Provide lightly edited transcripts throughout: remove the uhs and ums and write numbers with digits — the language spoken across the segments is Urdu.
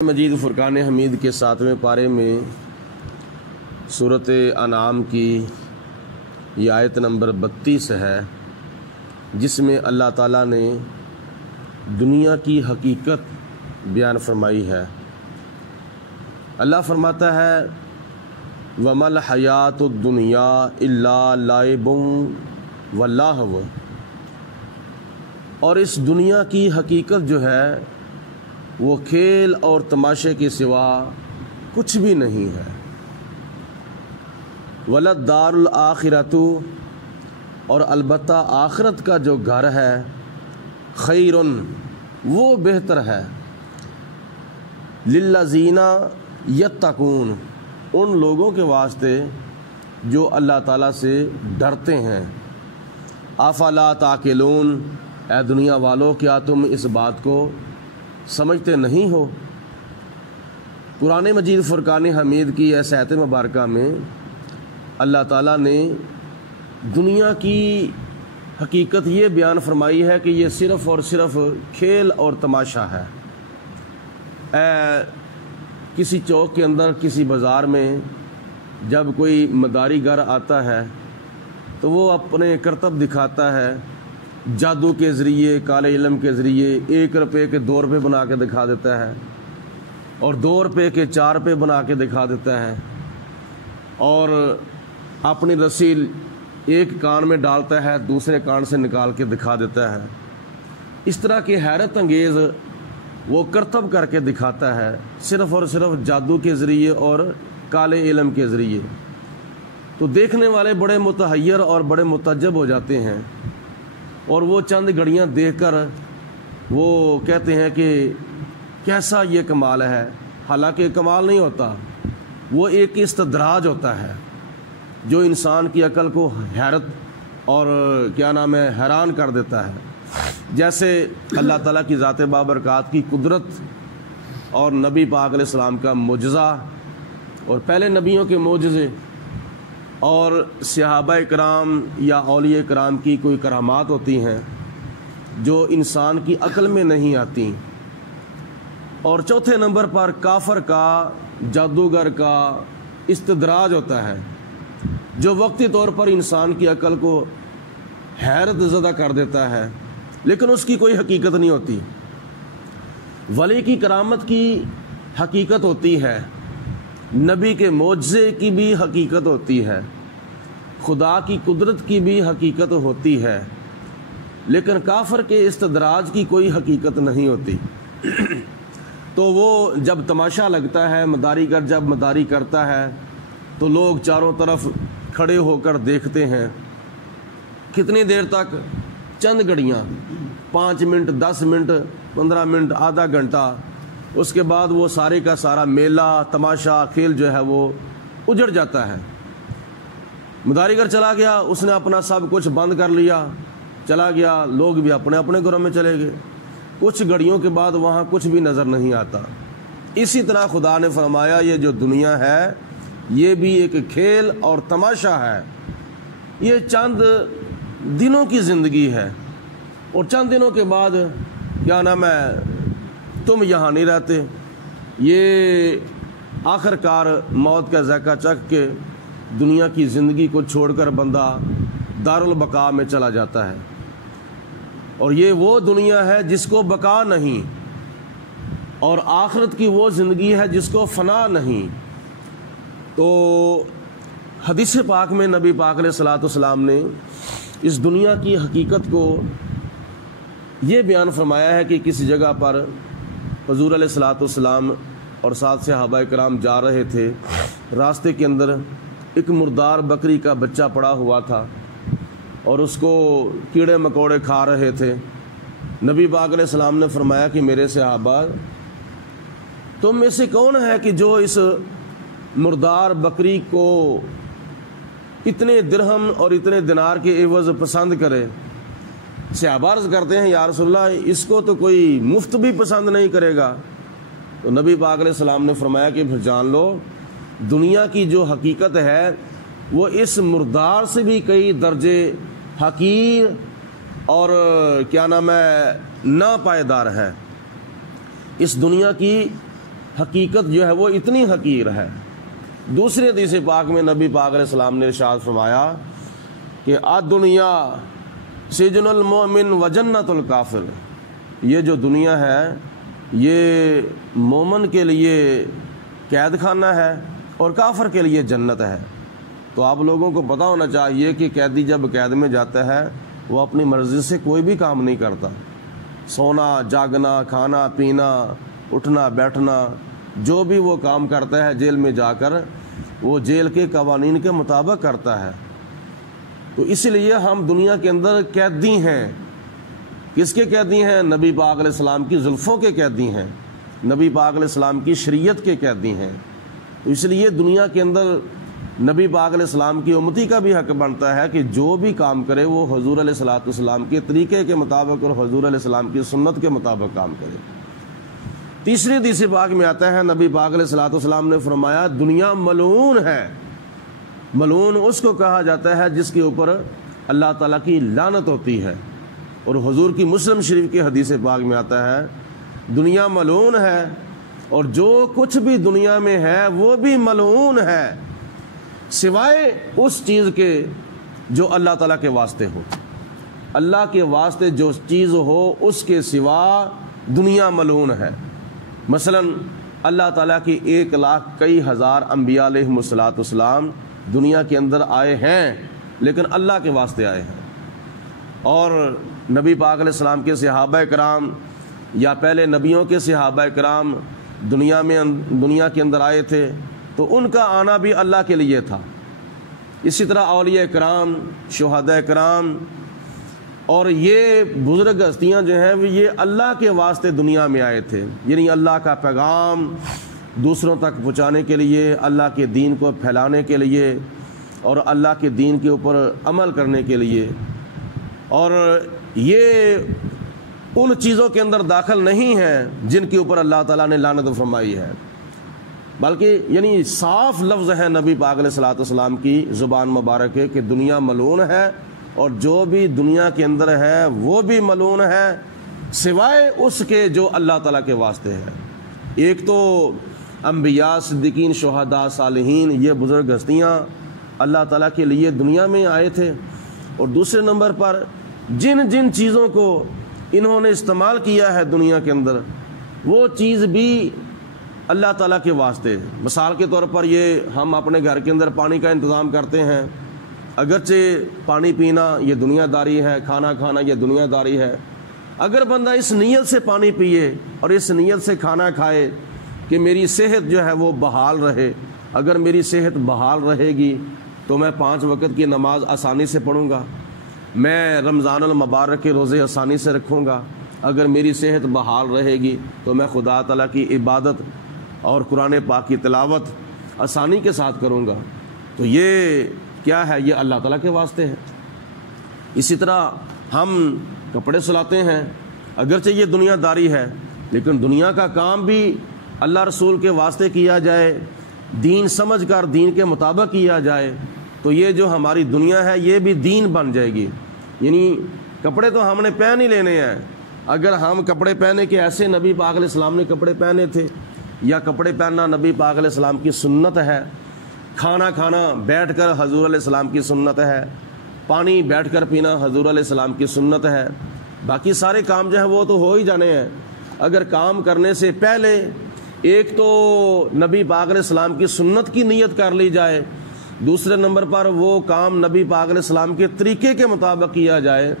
مجید فرقان حمید کے 7ویں پارے میں سورۃ انعام کی یہ آیت نمبر 32 ہے، جس میں اللہ تعالیٰ نے دنیا کی حقیقت بیان فرمائی ہے۔ اللہ فرماتا ہے وَمَا الْحَيَاةُ الدُّنْيَا إِلَّا لَعِبٌ وَلَهْوٌ، اور اس دنیا کی حقیقت جو ہے وہ کھیل اور تماشے کے سوا کچھ بھی نہیں ہے۔ وَلَلدَّارُ الْآخِرَةُ، اور البتہ آخرت کا جو گھر ہے، خیرٌ، وہ بہتر ہے، لِلَّذِينَ یتقون، ان لوگوں کے واسطے جو اللہ تعالیٰ سے ڈرتے ہیں۔ افلا تعقلون، اے دنیا والو کیا تم اس بات کو سمجھتے نہیں ہو؟ قرآن مجید فرقان حمید کی اس آیت مبارکہ میں اللہ تعالیٰ نے دنیا کی حقیقت یہ بیان فرمائی ہے کہ یہ صرف اور صرف کھیل اور تماشا ہے۔ کسی چوک کے اندر، کسی بازار میں جب کوئی مداری گر آتا ہے تو وہ اپنے کرتب دکھاتا ہے، جادو کے ذریعے، کالے علم کے ذریعے 1 روپے کے 2 روپے بنا کے دکھا دیتا ہے، اور 2 روپے کے 4 روپے بنا کے دکھا دیتا ہے، اور اپنی رسی ایک کان میں ڈالتا ہے، دوسرے کان سے نکال کے دکھا دیتا ہے۔ اس طرح کے حیرت انگیز وہ کرتب کر کے دکھاتا ہے، صرف اور صرف جادو کے ذریعے اور کالے علم کے ذریعے۔ تو دیکھنے والے بڑے متحیر اور بڑے متعجب ہو جاتے ہیں، اور وہ چند گھڑیاں دیکھ کر وہ کہتے ہیں کہ کیسا یہ کمال ہے، حالانکہ کمال نہیں ہوتا، وہ ایک استدراج ہوتا ہے جو انسان کی عقل کو حیرت اور حیران کر دیتا ہے۔ جیسے اللہ تعالیٰ کی ذات بابرکات کی قدرت اور نبی پاک علیہ السلام کا معجزہ، اور پہلے نبیوں کے معجزے، اور صحابہ کرام یا اولیاء کرام کی کوئی کرامات ہوتی ہیں جو انسان کی عقل میں نہیں آتی۔ اور چوتھے نمبر پر کافر کا، جادوگر کا استدراج ہوتا ہے جو وقتی طور پر انسان کی عقل کو حیرت زدہ کر دیتا ہے، لیکن اس کی کوئی حقیقت نہیں ہوتی۔ ولی کی کرامت کی حقیقت ہوتی ہے، نبی کے معجزے کی بھی حقیقت ہوتی ہے، خدا کی قدرت کی بھی حقیقت ہوتی ہے، لیکن کافر کے استدراج کی کوئی حقیقت نہیں ہوتی۔ تو وہ جب تماشا لگتا ہے، مداری گر جب مداری کرتا ہے تو لوگ چاروں طرف کھڑے ہو کر دیکھتے ہیں۔ کتنی دیر تک؟ چند گھڑیاں، 5 منٹ، 10 منٹ، 15 منٹ، آدھا گھنٹہ۔ اس کے بعد وہ سارے کا سارا میلہ، تماشا، کھیل جو ہے وہ اجڑ جاتا ہے۔ مداری گر چلا گیا، اس نے اپنا سب کچھ بند کر لیا، چلا گیا، لوگ بھی اپنے اپنے گھروں میں چلے گئے۔ کچھ گھڑیوں کے بعد وہاں کچھ بھی نظر نہیں آتا۔ اسی طرح خدا نے فرمایا یہ جو دنیا ہے یہ بھی ایک کھیل اور تماشا ہے، یہ چند دنوں کی زندگی ہے، اور چند دنوں کے بعد تم یہاں نہیں رہتے۔ یہ آخر کار موت کا ذائقہ چکھ کے دنیا کی زندگی کو چھوڑ کر بندہ دارالبقاء میں چلا جاتا ہے، اور یہ وہ دنیا ہے جس کو بقا نہیں، اور آخرت کی وہ زندگی ہے جس کو فنا نہیں۔ تو حدیث پاک میں نبی پاک علیہ الصلوۃ والسلام نے اس دنیا کی حقیقت کو یہ بیان فرمایا ہے کہ کسی جگہ پر حضور علیہ الصلوۃ والسلام اور ساتھ صحابہ کرام جا رہے تھے، راستے کے اندر ایک مردار بکری کا بچہ پڑا ہوا تھا، اور اس کو کیڑے مکوڑے کھا رہے تھے۔ نبی پاک علیہ السلام نے فرمایا کہ میرے صحابہ، تم میں سے کون ہے کہ جو اس مردار بکری کو اتنے درہم اور اتنے دینار کے عوض پسند کرے؟ صحابہ عرض کرتے ہیں یا رسول اللہ، اس کو تو کوئی مفت بھی پسند نہیں کرے گا۔ تو نبی پاک علیہ السلام نے فرمایا کہ پھر جان لو، دنیا کی جو حقیقت ہے وہ اس مردار سے بھی کئی درجے حقیر اور ناپائیدار ہے۔ اس دنیا کی حقیقت جو ہے وہ اتنی حقیر ہے۔ دوسری حدیث پاک میں نبی پاک علیہ السلام نے ارشاد فرمایا کہ دنیا سجن المؤمن و جنت الکافر، یہ جو دنیا ہے یہ مومن کے لیے قید خانہ ہے اور کافر کے لیے جنت ہے۔ تو آپ لوگوں کو پتہ ہونا چاہیے کہ قیدی جب قید میں جاتا ہے وہ اپنی مرضی سے کوئی بھی کام نہیں کرتا، سونا جاگنا، کھانا پینا، اٹھنا بیٹھنا، جو بھی وہ کام کرتا ہے جیل میں جا کر وہ جیل کے قوانین کے مطابق کرتا ہے۔ تو اس لیے ہم دنیا کے اندر قیدی ہیں۔ کس کے قیدی ہیں؟ نبی پاک علیہ السلام کی زلفوں کے قیدی ہیں، نبی پاک علیہ السلام کی شریعت کے قیدی ہیں۔ تو اس لیے دنیا کے اندر نبی پاک علیہ السلام کی امتی کا بھی حق بنتا ہے کہ جو بھی کام کرے وہ حضور علیہ الصلوۃ والسلام کے طریقے کے مطابق اور حضور علیہ السلام کی سنت کے مطابق کام کرے۔ تیسری حدیث پاک میں آتا ہے نبی پاک علیہ الصلوۃ والسلام نے فرمایا دنیا ملعون ہے۔ ملعون اس کو کہا جاتا ہے جس کے اوپر اللہ تعالیٰ کی لعنت ہوتی ہے، اور حضور کی مسلم شریف کی حدیث پاک میں آتا ہے دنیا ملعون ہے اور جو کچھ بھی دنیا میں ہے وہ بھی ملعون ہے سوائے اس چیز کے جو اللہ تعالیٰ کے واسطے ہو۔ اللہ کے واسطے جو چیز ہو اس کے سوا دنیا ملعون ہے۔ مثلا اللہ تعالیٰ کی 1,00,000 کئی ہزار انبیاء علیہم الصلوۃ والسلام دنیا کے اندر آئے ہیں لیکن اللہ کے واسطے آئے ہیں، اور نبی پاک علیہ السلام کے صحابہ کرام یا پہلے نبیوں کے صحابہ کرام دنیا کے اندر آئے تھے تو ان کا آنا بھی اللہ کے لیے تھا۔ اسی طرح اولیاء کرام، شہداء کرام اور یہ بزرگ ہستیاں جو ہیں یہ اللہ کے واسطے دنیا میں آئے تھے، یعنی اللہ کا پیغام دوسروں تک پہنچانے کے لیے، اللہ کے دین کو پھیلانے کے لیے اور اللہ کے دین کے اوپر عمل کرنے کے لیے، اور یہ ان چیزوں کے اندر داخل نہیں ہیں جن کے اوپر اللہ تعالیٰ نے لعنت فرمائی ہے، بلکہ یعنی صاف لفظ ہے نبی پاک علیہ الصلوۃ والسلام کی زبان مبارک ہے کہ دنیا ملعون ہے اور جو بھی دنیا کے اندر ہے وہ بھی ملعون ہے سوائے اس کے جو اللہ تعالیٰ کے واسطے ہے۔ ایک تو انبیاء، صدیقین، شہداء، صالحین، یہ بزرگ ہستیاں اللہ تعالیٰ کے لیے دنیا میں آئے تھے، اور دوسرے نمبر پر جن جن چیزوں کو انہوں نے استعمال کیا ہے دنیا کے اندر وہ چیز بھی اللہ تعالیٰ کے واسطے۔ مثال کے طور پر یہ ہم اپنے گھر کے اندر پانی کا انتظام کرتے ہیں، اگرچہ پانی پینا یہ دنیا داری ہے، کھانا کھانا یہ دنیا داری ہے، اگر بندہ اس نیت سے پانی پیے اور اس نیت سے کھانا کھائے کہ میری صحت جو ہے وہ بحال رہے، اگر میری صحت بحال رہے گی تو میں 5 وقت کی نماز آسانی سے پڑھوں گا، میں رمضان المبارک کے روزے آسانی سے رکھوں گا، اگر میری صحت بحال رہے گی تو میں خدا تعالیٰ کی عبادت اور قرآن پاک کی تلاوت آسانی کے ساتھ کروں گا۔ تو یہ کیا ہے؟ یہ اللہ تعالیٰ کے واسطے ہے۔ اسی طرح ہم کپڑے سلاتے ہیں، اگرچہ یہ دنیا داری ہے لیکن دنیا کا کام بھی اللہ رسول کے واسطے کیا جائے، دین سمجھ کر دین کے مطابق کیا جائے تو یہ جو ہماری دنیا ہے یہ بھی دین بن جائے گی۔ یعنی کپڑے تو ہم نے پہن ہی لینے ہیں، اگر ہم کپڑے پہنے کے ایسے نبی پاک علیہ السلام نے کپڑے پہنے تھے یا کپڑے پہننا نبی پاک علیہ السلام کی سنت ہے، کھانا کھانا بیٹھ کر حضور علیہ السلام کی سنت ہے، پانی بیٹھ کر پینا حضور علیہ السلام کی سنت ہے، باقی سارے کام جو ہیں وہ تو ہو ہی جانے ہیں۔ اگر کام کرنے سے پہلے ایک تو نبی پاک علیہ السلام کی سنت کی نیت کر لی جائے، دوسرے نمبر پر وہ کام نبی پاک علیہ السلام کے طریقے کے مطابق کیا جائے،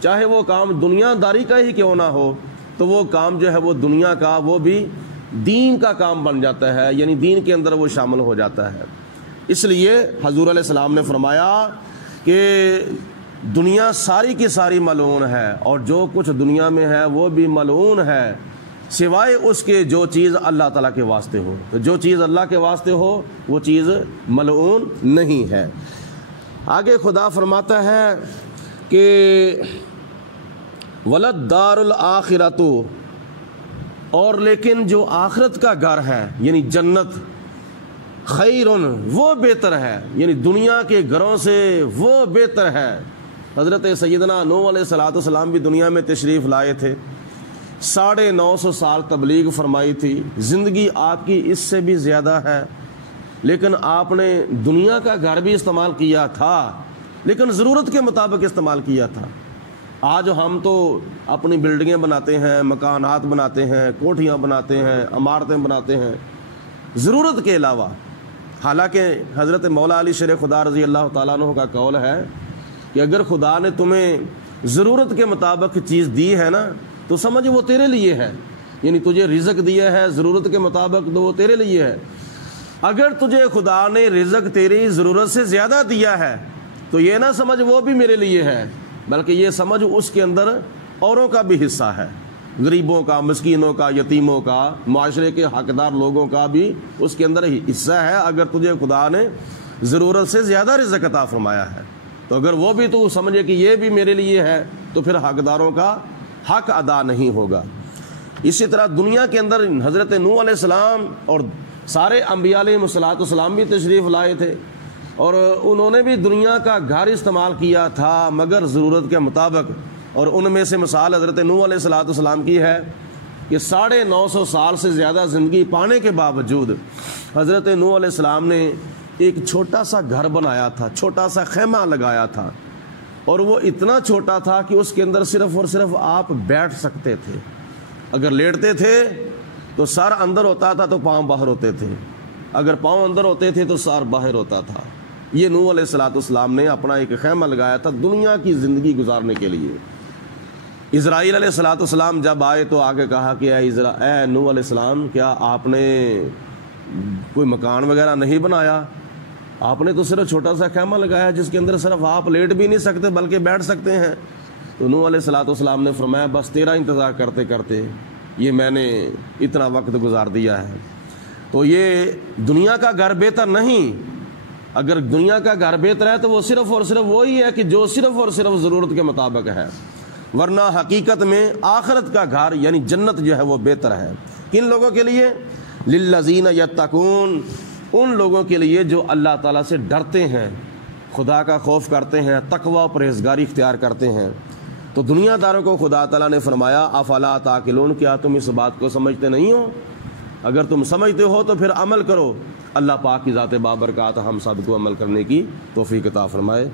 چاہے وہ کام دنیا داری کا ہی کیوں نہ ہو تو وہ کام جو ہے وہ دنیا کا وہ بھی دین کا کام بن جاتا ہے، یعنی دین کے اندر وہ شامل ہو جاتا ہے۔ اس لیے حضور علیہ السلام نے فرمایا کہ دنیا ساری کی ساری ملعون ہے اور جو کچھ دنیا میں ہے وہ بھی ملعون ہے سوائے اس کے جو چیز اللہ تعالیٰ کے واسطے ہو۔ تو جو چیز اللہ کے واسطے ہو وہ چیز ملعون نہیں ہے۔ آگے خدا فرماتا ہے کہ ولد دار الآخرۃ، اور لیکن جو آخرت کا گھر ہے یعنی جنت، خیرن، وہ بہتر ہے، یعنی دنیا کے گھروں سے وہ بہتر ہے۔ حضرت سیدنا نوح علیہ الصلوۃ والسلام بھی دنیا میں تشریف لائے تھے، 950 سال تبلیغ فرمائی تھی، زندگی آپ کی اس سے بھی زیادہ ہے، لیکن آپ نے دنیا کا گھر بھی استعمال کیا تھا، لیکن ضرورت کے مطابق استعمال کیا تھا۔ آج ہم تو اپنی بلڈنگیں بناتے ہیں، مکانات بناتے ہیں، کوٹھیاں بناتے ہیں، عمارتیں بناتے ہیں ضرورت کے علاوہ۔ حالانکہ حضرت مولا علی شیر خدا رضی اللہ تعالیٰ عنہ کا قول ہے کہ اگر خدا نے تمہیں ضرورت کے مطابق چیز دی ہے نا تو سمجھ وہ تیرے لیے ہے، یعنی تجھے رزق دیا ہے ضرورت کے مطابق تو وہ تیرے لیے ہے۔ اگر تجھے خدا نے رزق تیری ضرورت سے زیادہ دیا ہے تو یہ نہ سمجھ وہ بھی میرے لیے ہے، بلکہ یہ سمجھ اس کے اندر اوروں کا بھی حصہ ہے، غریبوں کا، مسکینوں کا، یتیموں کا، معاشرے کے حقدار لوگوں کا بھی اس کے اندر حصہ ہے۔ اگر تجھے خدا نے ضرورت سے زیادہ رزق عطا فرمایا ہے تو اگر وہ بھی تو سمجھے کہ یہ بھی میرے لیے ہے تو پھر حقداروں کا حق ادا نہیں ہوگا۔ اسی طرح دنیا کے اندر حضرت نوح علیہ السلام اور سارے انبیاء علیہ السلام بھی تشریف لائے تھے، اور انہوں نے بھی دنیا کا گھر استعمال کیا تھا مگر ضرورت کے مطابق۔ اور ان میں سے مثال حضرت نوح علیہ السلام کی ہے کہ 950 سال سے زیادہ زندگی پانے کے باوجود حضرت نوح علیہ السلام نے ایک چھوٹا سا گھر بنایا تھا، چھوٹا سا خیمہ لگایا تھا، اور وہ اتنا چھوٹا تھا کہ اس کے اندر صرف اور صرف آپ بیٹھ سکتے تھے۔ اگر لیٹتے تھے تو سر اندر ہوتا تھا تو پاؤں باہر ہوتے تھے، اگر پاؤں اندر ہوتے تھے تو سر باہر ہوتا تھا۔ یہ نوح علیہ السلام نے اپنا ایک خیمہ لگایا تھا دنیا کی زندگی گزارنے کے لیے۔ اسرائیل علیہ السلام جب آئے تو آگے کہا کہ اے نوح علیہ السلام، کیا آپ نے کوئی مکان وغیرہ نہیں بنایا؟ آپ نے تو صرف چھوٹا سا خیمہ لگایا جس کے اندر صرف آپ لیٹ بھی نہیں سکتے بلکہ بیٹھ سکتے ہیں۔ تو نوح علیہ السلام نے فرمایا بس تیرا انتظار کرتے کرتے یہ میں نے اتنا وقت گزار دیا ہے۔ تو یہ دنیا کا گھر بہتر نہیں، اگر دنیا کا گھر بہتر ہے تو وہ صرف اور صرف وہی ہے کہ جو صرف اور صرف ضرورت کے مطابق ہے، ورنہ حقیقت میں آخرت کا گھر یعنی جنت جو ہے وہ بہتر ہے۔ کن لوگوں کے لیے؟ للذین یتقون، ان لوگوں کے لیے جو اللہ تعالیٰ سے ڈرتے ہیں، خدا کا خوف کرتے ہیں، تقوی و پرہیزگاری اختیار کرتے ہیں۔ تو دنیا داروں کو خدا تعالیٰ نے فرمایا افلا تعقلون، کیا تم اس بات کو سمجھتے نہیں ہو؟ اگر تم سمجھتے ہو تو پھر عمل کرو۔ اللہ پاک کی ذات بابرکات ہم سب کو عمل کرنے کی توفیق عطا فرمائے۔